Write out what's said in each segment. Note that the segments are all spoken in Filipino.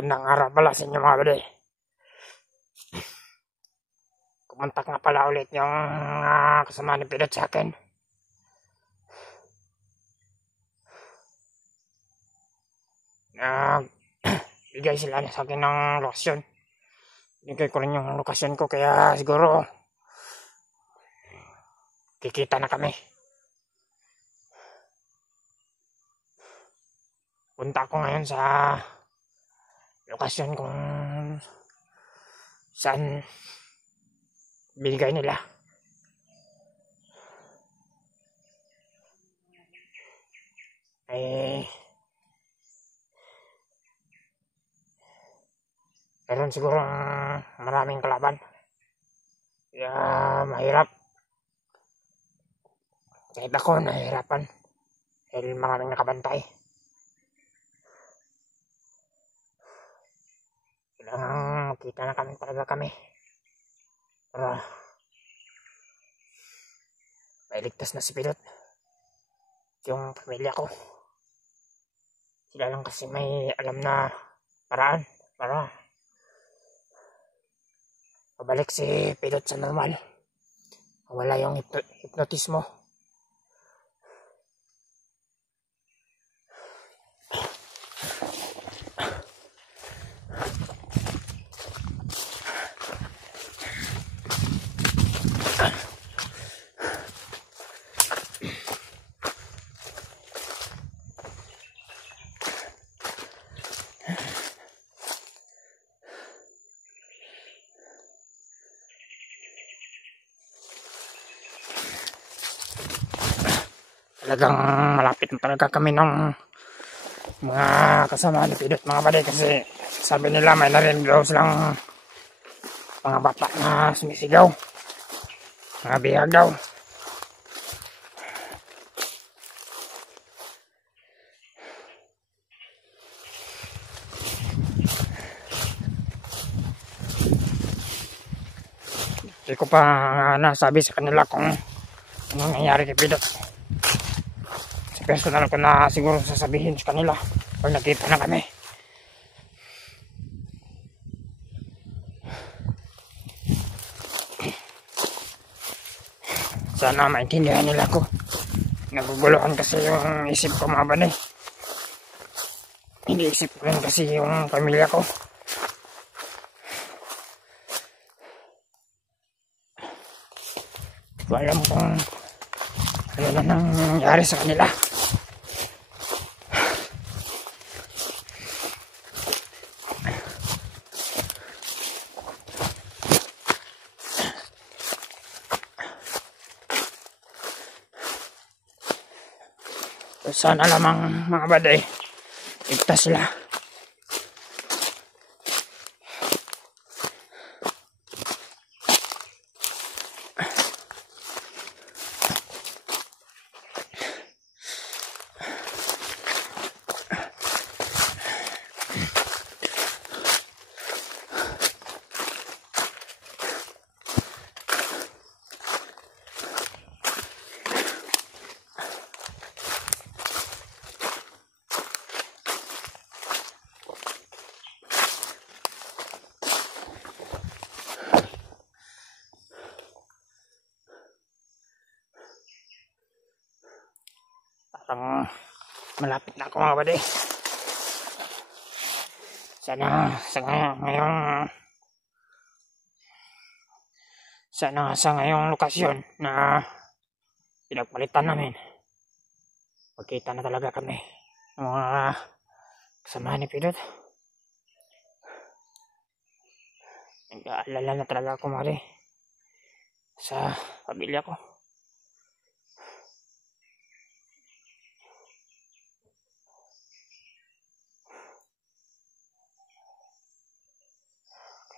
Magandang araw pala sa inyo mga buddy. Kumontak nga pala ulit yung kasama ni Pidot sa akin. Bigay sila sa akin ng lokasyon. Bigay ko rin yung lokasyon ko, kaya siguro kikita na kami. Punta ako ngayon sa lokasyon kung saan bigay nila. Meron siguro maraming kalaban. Kaya mahirap. Kahit ako nahihirapan. Dahil maraming nakabantay. Kailangan makita na kami talaga kami. Para mailigtas na si Pidot. Yung pamilya ko. Sila lang kasi may alam na paraan para pabalik si Pidot sa normal. Wala yung hipnotismo. Talagang malapit na talaga kami ng mga kasama ni Pidot mga buddy, kasi sabi nila may narinig daw silang mga bata na sumisigaw, mga bihag daw. Hindi ko pa nasabi sa kanila kung anong nangyari kay Pidot. Personal ko na siguro sasabihin sa kanila pag nakita na kami. Sana maintindihan nila ko. Naguguluhan kasi yung isip ko mga buddy. Hindi isip ko rin kasi yung pamilya ko. So, alam kong ano na nangyari sa kanila. Sana lamang mga baday, ligtas sila. Malapit na ako mga buddy. Sana sa ngayong lokasyon na pinagpalitan namin, magkita na talaga kami ng mga kasama ni Pidot. Nag-aalala na talaga ako mga buddy sa pamilya ko.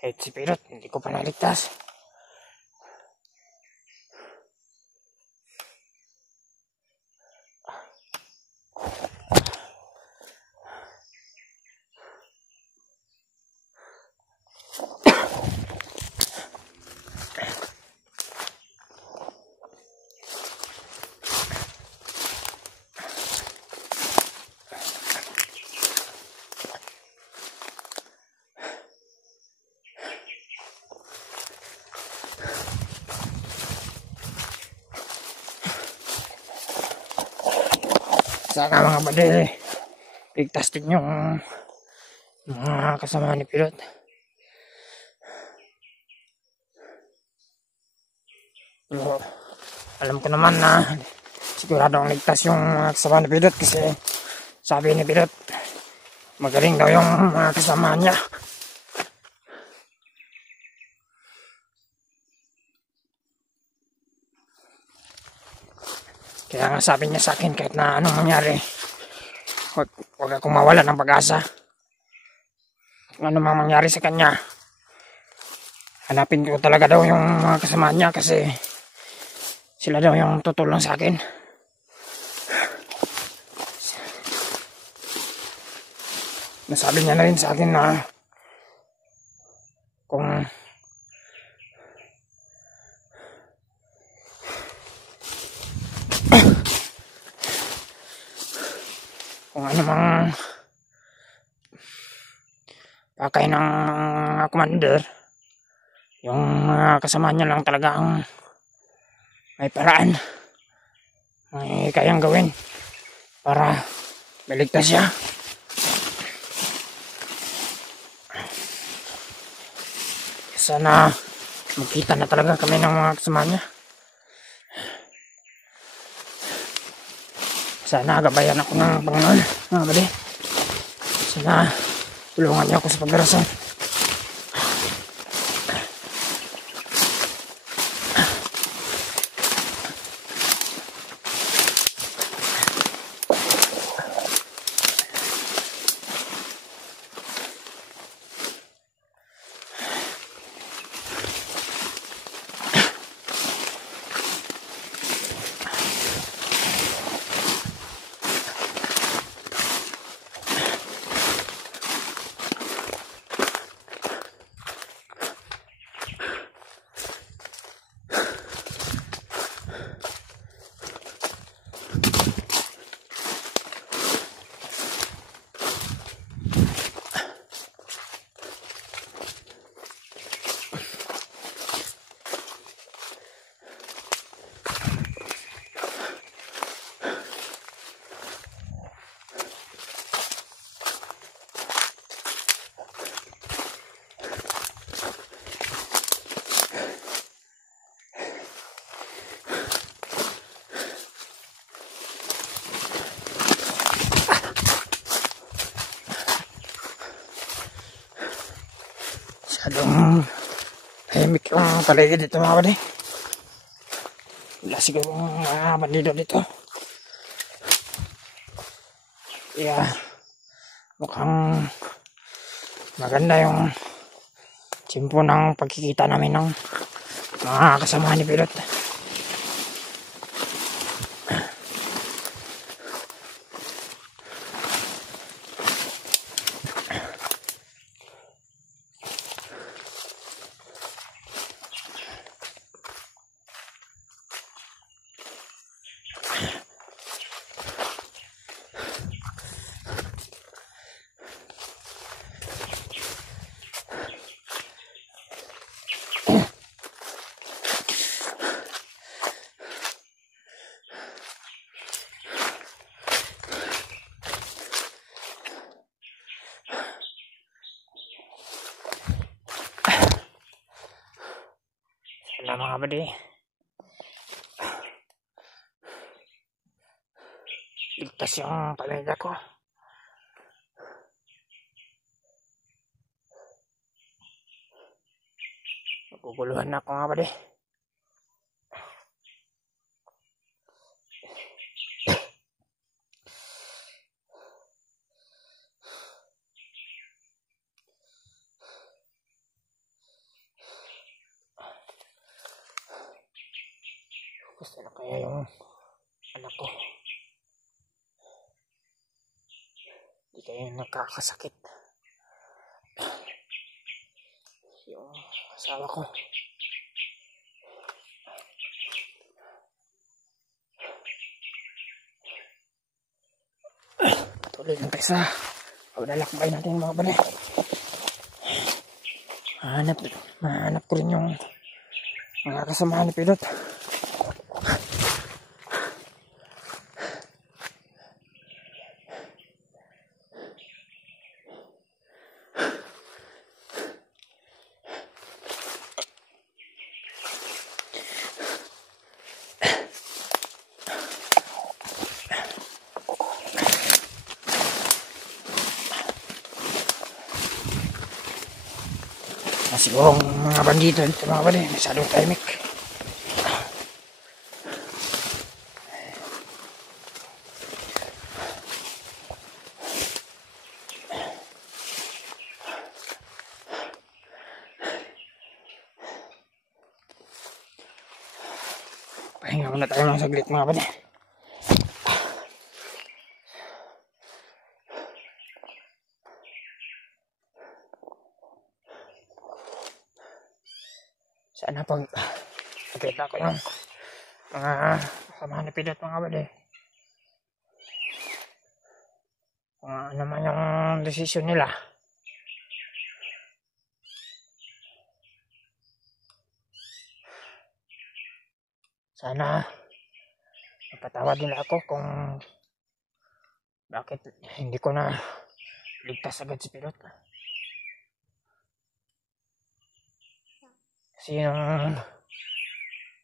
Kahit si Pidot, hindi ko pa naligtas. Sana mga bade, ligtas din yung mga kasama ni Pilot. Pero alam ko naman na siguradong ligtas yung mga kasama ni Pilot kasi sabi ni Pilot magaling daw yung mga kasama niya. Kaya nga sabi niya sa akin kahit na anong mangyari, huwag akong mawala ng pag-asa. Kung ano mang mangyari sa kanya, hanapin ko talaga daw yung mga kasama niya kasi sila daw yung tutulong sa akin. Nasabi niya na rin sa akin na kung ano mang pakay ng commander, yung kasama niya lang talaga ang may paraan, may kayang gawin para maligtas siya. Sana magkita na talaga kami ng mga kasama niya. Sana gabayan ako ng Panginoon, mga bade. Sana tulungan niyo ako sa pagdarasal. Masyadong tahimik yung paligid dito mga bade. Wala siguro mga bandido dito. Kaya mukhang maganda yung tiyempo ng pagkikita namin ng mga kasama ni Pilot. Sana mga bade, ligtas yung pamilya ko. Naguguluhan na ako mga bade. Gusto na kaya yung anak ko. Hindi kayo nakakasakit. Yung asawa ko. Tuloy lang tayo sa paglalakbay natin mga bade. Mahanap ko rin yung mga kasama ni Pilot. Sigurong mga bandito dito mga bali, masyadong tahimik. Pahinga muna tayo ng saglit mga bali. Sana pag nakita ko yung mga kasama ni Pidot mga bali, kung ano man yung desisyon nila, sana mapatawad nila ako kung bakit hindi ko na ligtas agad si Pidot. Kasi yung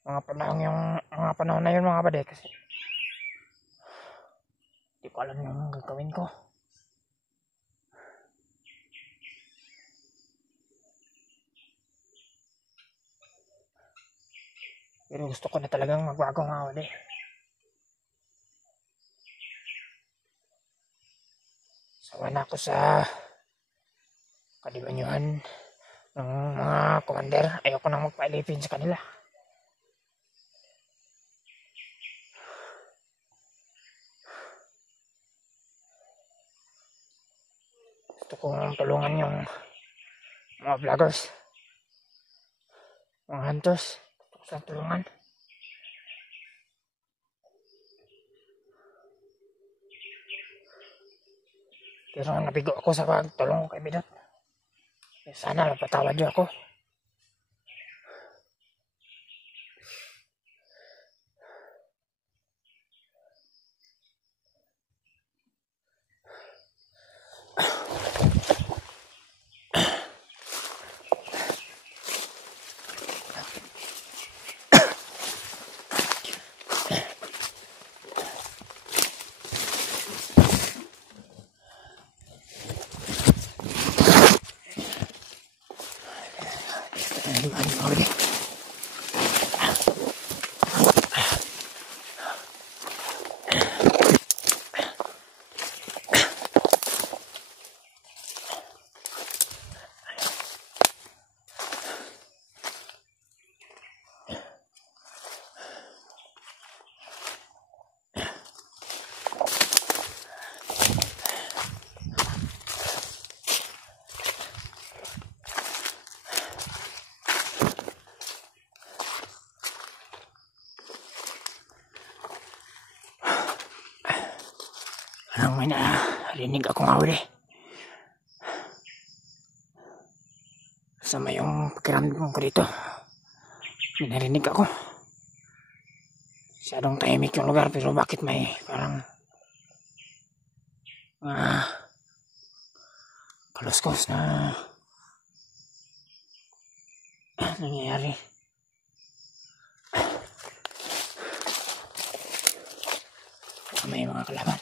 mga panahon na yun mga bade, kasi hindi ko alam yung gagawin ko. Pero gusto ko na talagang magbago mga bade. Sawa na ako sa kadibanyuhan ng mga commander. Ayoko nang magpailipin sa kanila. Gusto kong tulungan yung mga vloggers, mga hunters. Gusto ko silang tulungan. Pero nabigo ako sa pagtulong kay Pidot. Sana mapatawad niyo ako. Parang may narinig ako nga uli. Sama yung pakiramdam ko dito. May narinig ako. Masyadong tahimik yung lugar, pero bakit may parang kaluskos na nangyayari. May mga kalaban.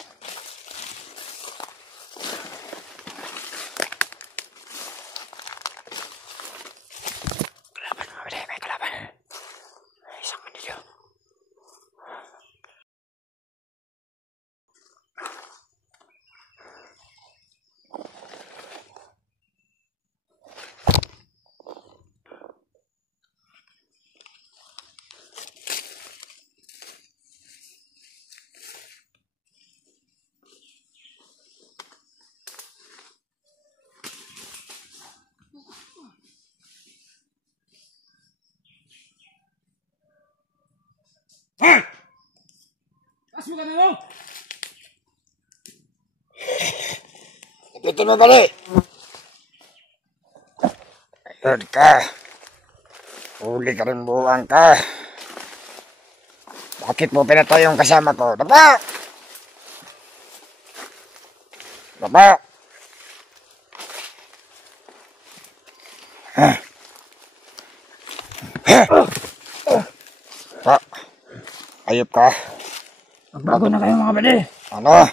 Suka na mo! Ipitin mo bali! Ayun ka! Huli ka rin buwang ka! Bakit mo pinato yung kasama ko? Baba! Baba! Pa! Ayop ka! Magbago na kayo mga bade! Ano?